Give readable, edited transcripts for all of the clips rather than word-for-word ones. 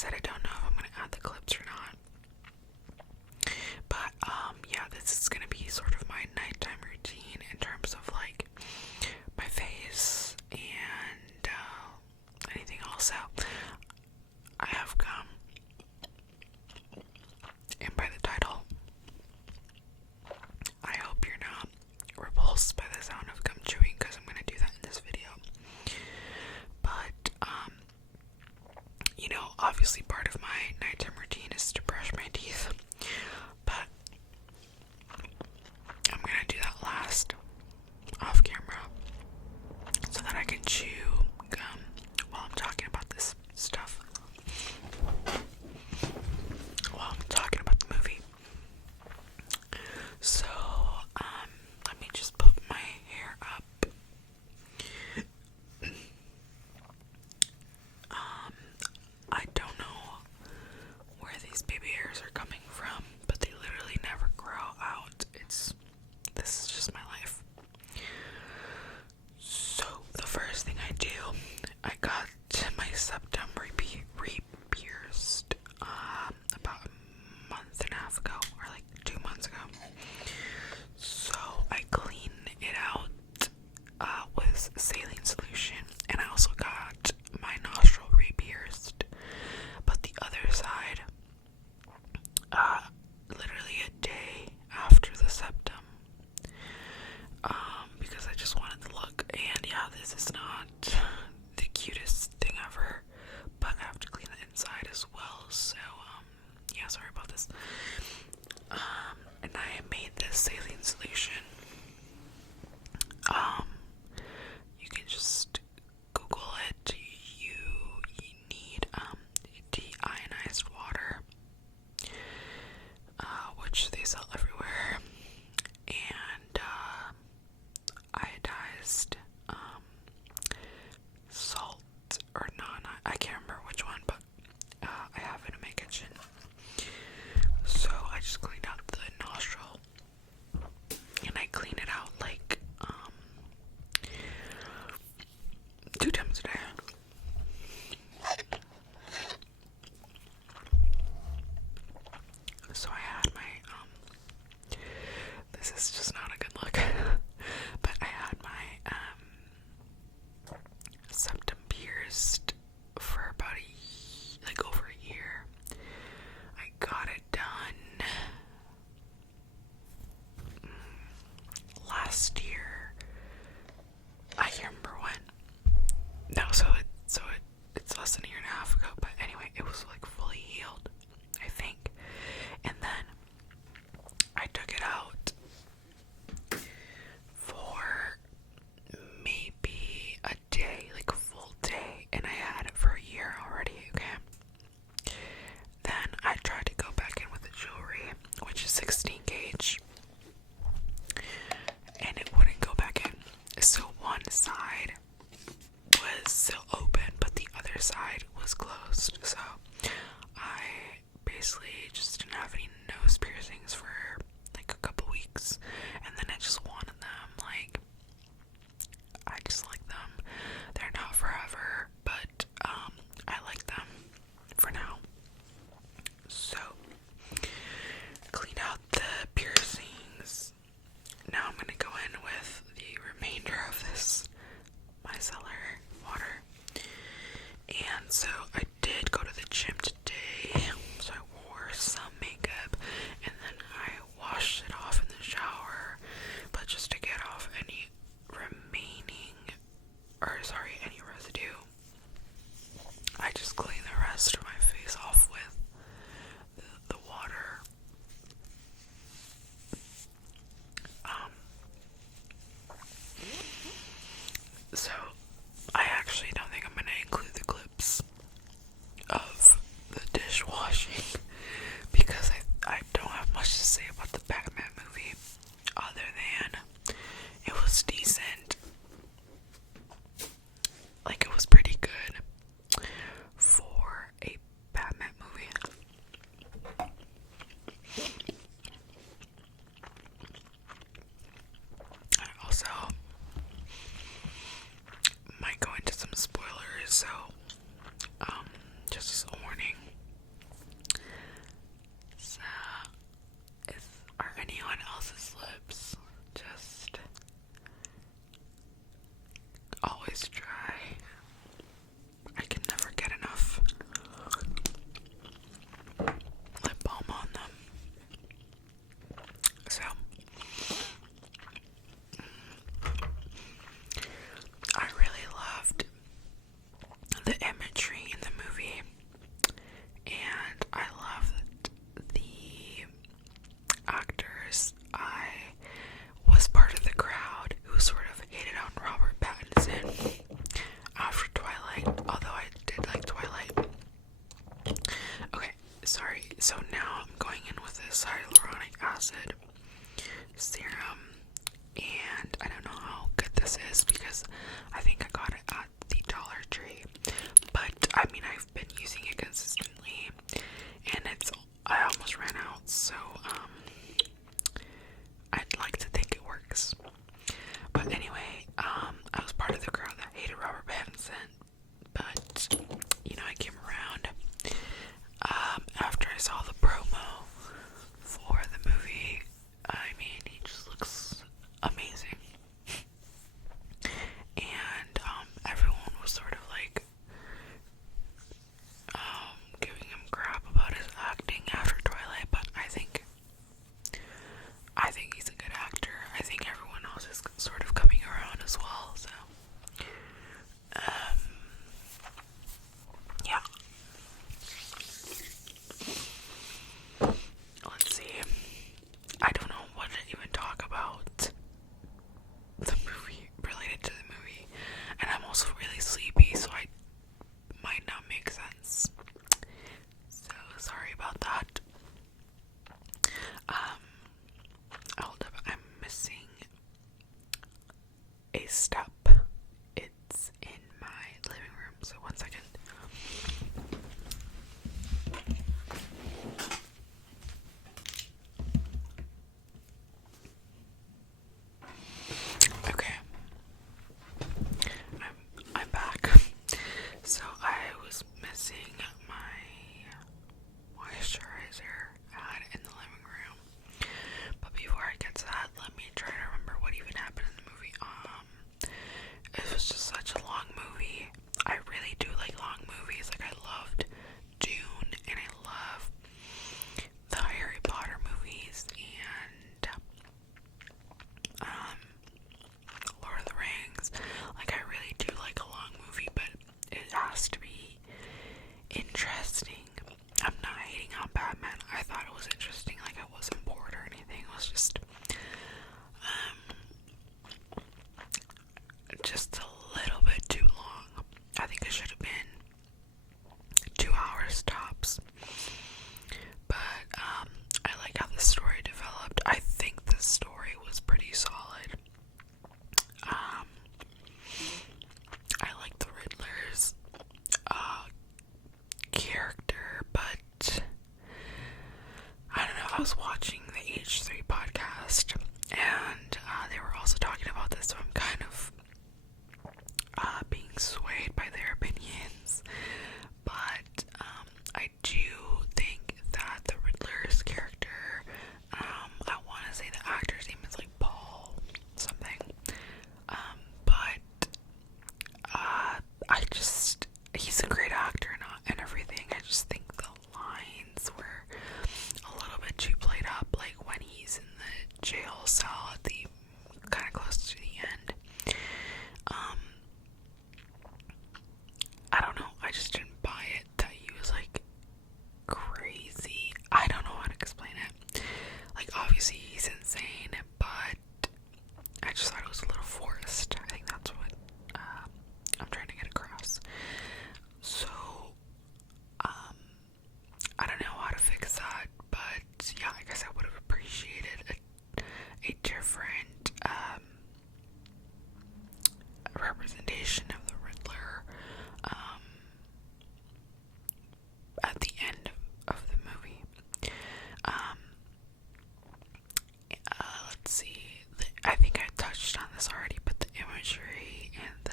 said, I don't know if I'm gonna add the clips or not. But yeah, this is gonna be sort of my nighttime routine in terms of like my face and anything else. So I have gum, and by the title, I hope you're not repulsed by the sound of gum chewing, because I'm gonna do that in this video. But you know, obviously part of my nighttime routine is to brush my teeth, but I'm gonna do that last, off camera, so that I can chew gum while I'm talking about this stuff, while I'm talking about the movie. So, let me just put my hair up. I don't know where these baby hairs are coming from, but they literally never grow out. This is just my life. So, the first thing I do, I got my septum re-pierced, about a month and a half ago, or like 2 months ago. So, I clean it out, with saline solution, and I also got my nostril re-pierced, but the other side, literally a day after the septum, because I just wanted to look. And yeah, this is not the cutest thing ever, but I have to clean the inside as well. So yeah, sorry about this. And I made this saline solution. You can just Google it. You need deionized water, which they sell everywhere, and iodized salt, or not, I can't remember which one, but I have it in my kitchen. So I just cleaned out the nostril, and I clean it out like 2 times a day. So I had my this is just not a good look, but I had my septum pierced for about like over a year. I got it done last year. I can't remember when. No, it's less than a year and a half ago. But anyway, it was like fully healed, I think. And then I took it out for maybe a day, like a full day, and I had it for a year already, okay? Then I tried to go back in with the jewelry, which is 16 gauge, and it wouldn't go back in. So one side was still open, but the other side was closed. So I basically just didn't have any nose piercings for like a couple weeks, and then I just wanted them. Like, I just like them. They're not forever, but I like them for now. So clean out the piercings. Now I'm gonna go in with the remainder of this micellar water. And so I did go to the gym today, so I wore some makeup, and then I washed it off in the shower, but just to get off any any residue, I just clean the rest of my face off with the water. So I actually don't think I'm gonna include the clips Twilight, although I did like Twilight. Okay, sorry. So now I'm going in with this hyaluronic acid serum, and I don't know how good this is because I think I got it at the Dollar Tree, but I mean I've been using it consistently, and I almost ran out, so I'd like to think it works. But anyway, I was part of the crowd that hated Robert Pattinson, but you know, I came around after I saw the promo for the movie. I mean, he just looks amazing, and everyone was sort of like giving him crap about his acting after Twilight, but I think he's a good actor. I think everyone else is sort of coming around as well, so yeah. Let's see. I don't know what to even talk about the movie, related to the movie, and I'm also really sleepy, so I might not make sense. So sorry about that. Hold up, I'm missing a step. It's in my living room, so 1 second. Okay. I'm back. So I was missing my moisturizer I had in the living room. But before I get to that, let me try to remember what even happened in the movie. It was just such a long movie. I really do like long movies. Like, I loved Dune, and I love the Harry Potter movies, and Lord of the Rings. Like, I really do like a long movie, but it has to be interesting. I'm not hating on Batman. I thought it was interesting. Like, it wasn't bored or anything. It was just a little bit too long. I think it should have been 2 hours tops. But I like how the story developed. I think the story was pretty solid. I like the Riddler's character, but I don't know. I was watching the H3 podcast, and they were also talking about this, so I'm kind of being swayed by their opinions. But I do think that the Riddler's character, I want to say the actor's name is like Paul something, but he's a great actor and everything. I just think the lines were a little bit too played up, like when he's in the jail cell at the kind of close to the end. I don't know, I just didn't buy it that he was like crazy. I don't know how to explain it. Like, obviously he's insane, but I just thought it was a little forced. I think that's what I'm trying to get across. So I don't know how to fix that, but yeah, I guess I would have appreciated a different representation of the Riddler at the end of the movie. Let's see. I think I touched on this already, but the imagery and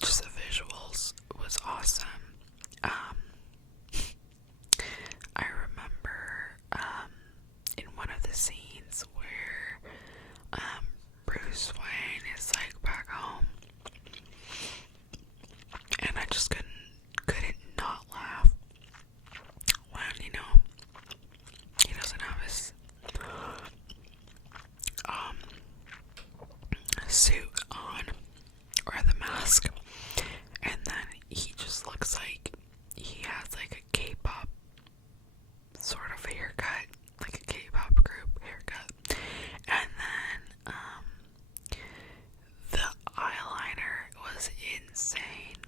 just the visuals was awesome. I remember in one of the scenes where Bruce Wayne is like back home, and I just couldn't not laugh when, you know, he doesn't have his suit on, or the mask, and then he just looks like he has like a K-pop sort of haircut, like a K-pop group haircut, and then the eyeliner was insane.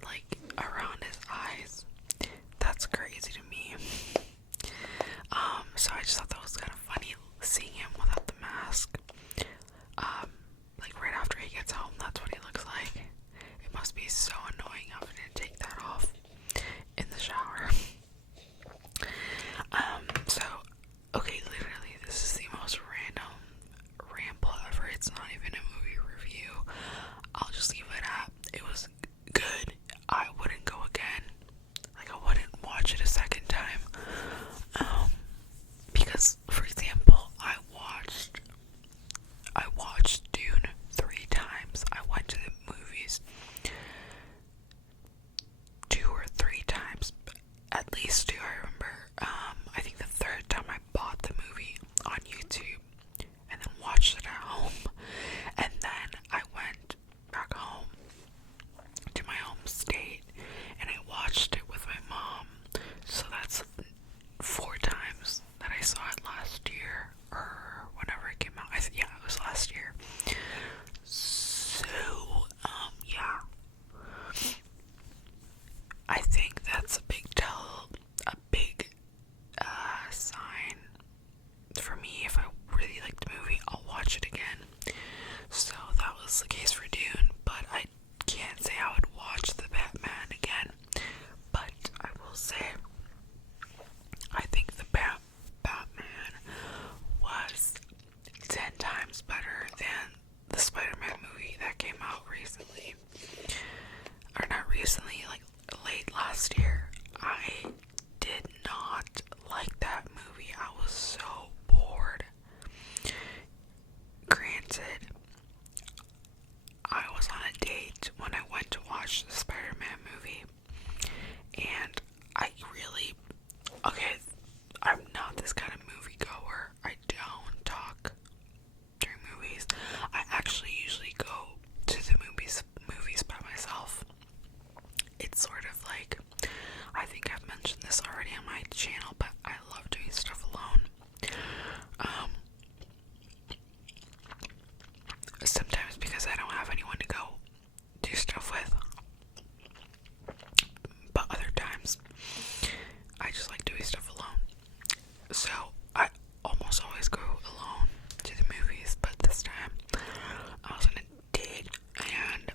last year. I did not like that movie. I was so bored. Granted, I was on a date when I went to watch the Spider-Man movie, and I really, okay, I'm not this kind of movie goer. I don't talk during movies. I actually usually go to the movies by myself. It's sort of like, I think I've mentioned this already on my channel, but I love doing stuff alone. Sometimes because I don't have anyone to go do stuff with, but other times I just like doing stuff alone. So I almost always go alone to the movies, but this time I was on a date, and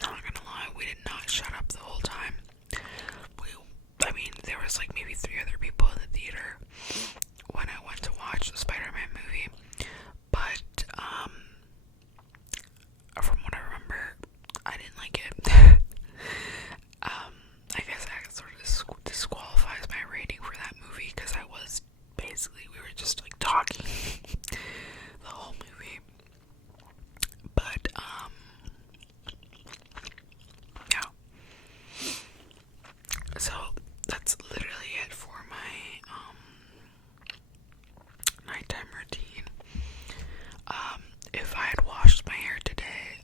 not gonna lie, we did not shut up the whole time. I mean, there was like maybe 3 other people in the theater when I went to watch the Spider-Man movie, but from what I remember, I didn't like it. I guess that sort of disqualifies my rating for that movie, because I was basically, we were just like talking the whole movie. But yeah. So that's literally it for my nighttime routine. If I had washed my hair today,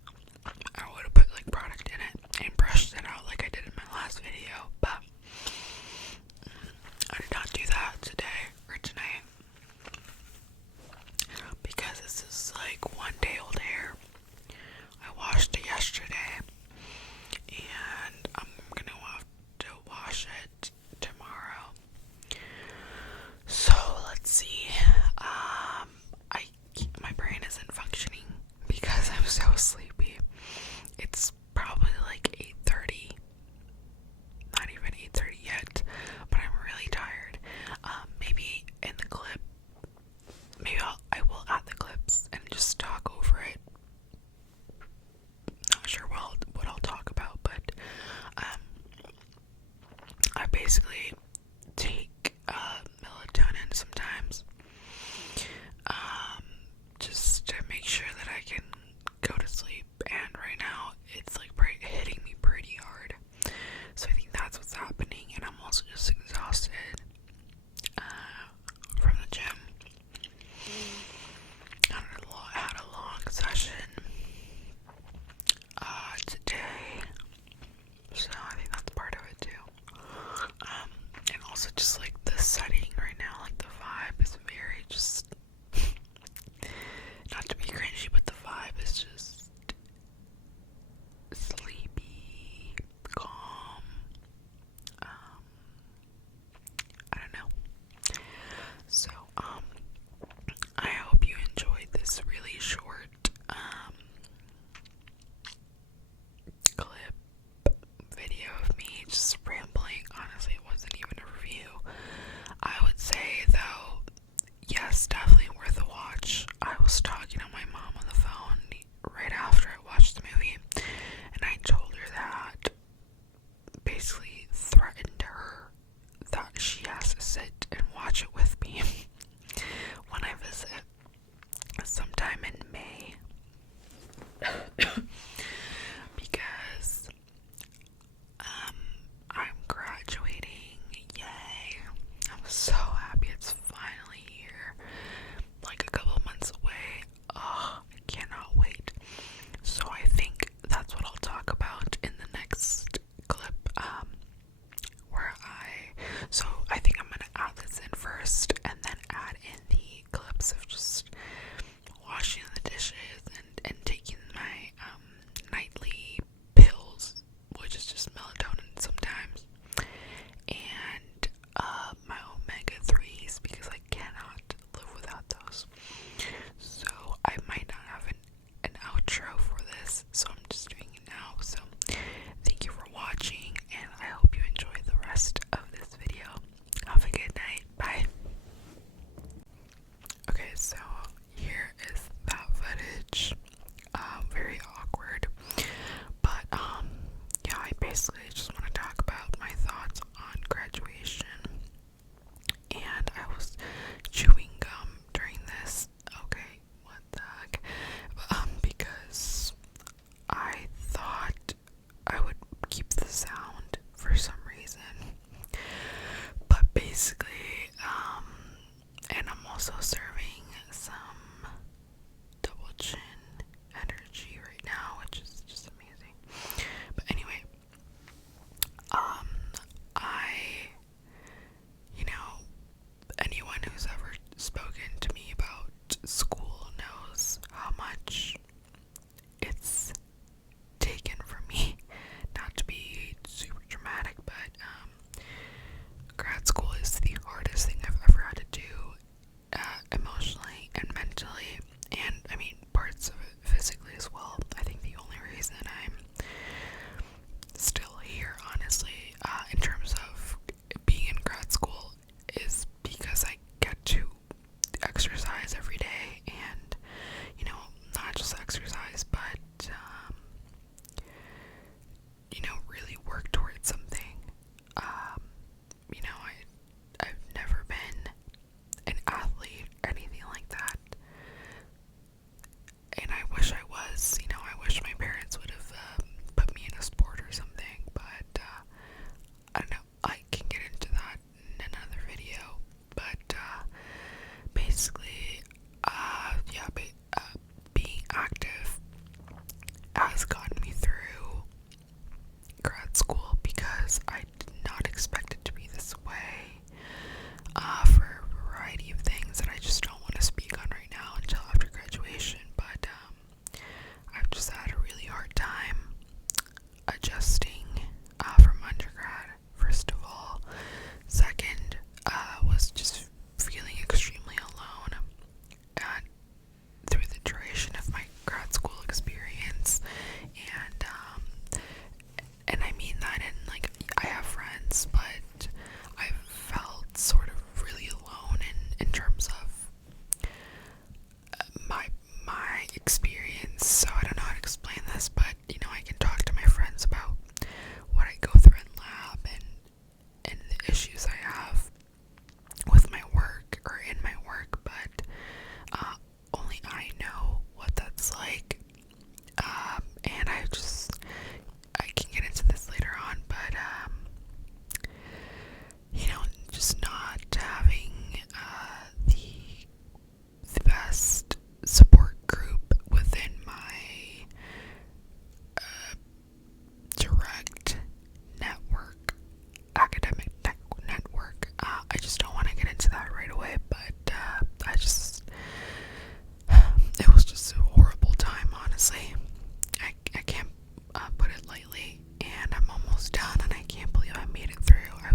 I would have put like product in it and brushed it out like I did in my last video, but I did not do that today or tonight, because this is like 1 day old hair. I washed it yesterday, and I'm gonna have to wash it tomorrow. So let's see. My brain isn't functioning because I'm so sleepy. It's probably like 8:30. Not even 8:30 yet, but I'm really tired. Maybe in the clip, I will add the clips and just talk over it. Not sure what I'll talk about, but I basically take melatonin sometimes, just to make sure that I can go to sleep. And right now it's like hitting me pretty hard, so I think that's what's happening. And I'm also just exhausted from the gym. I had a long session today, so I think that's part of it too.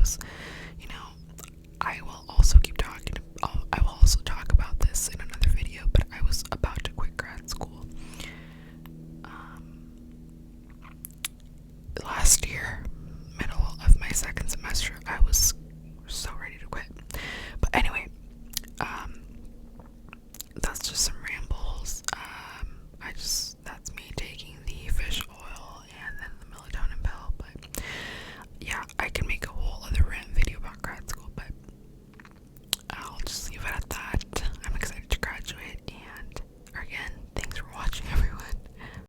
videos. You know, I will also keep talking. I will also talk about this in another video, but I was about to quit grad school. Last year, middle of my second semester, I was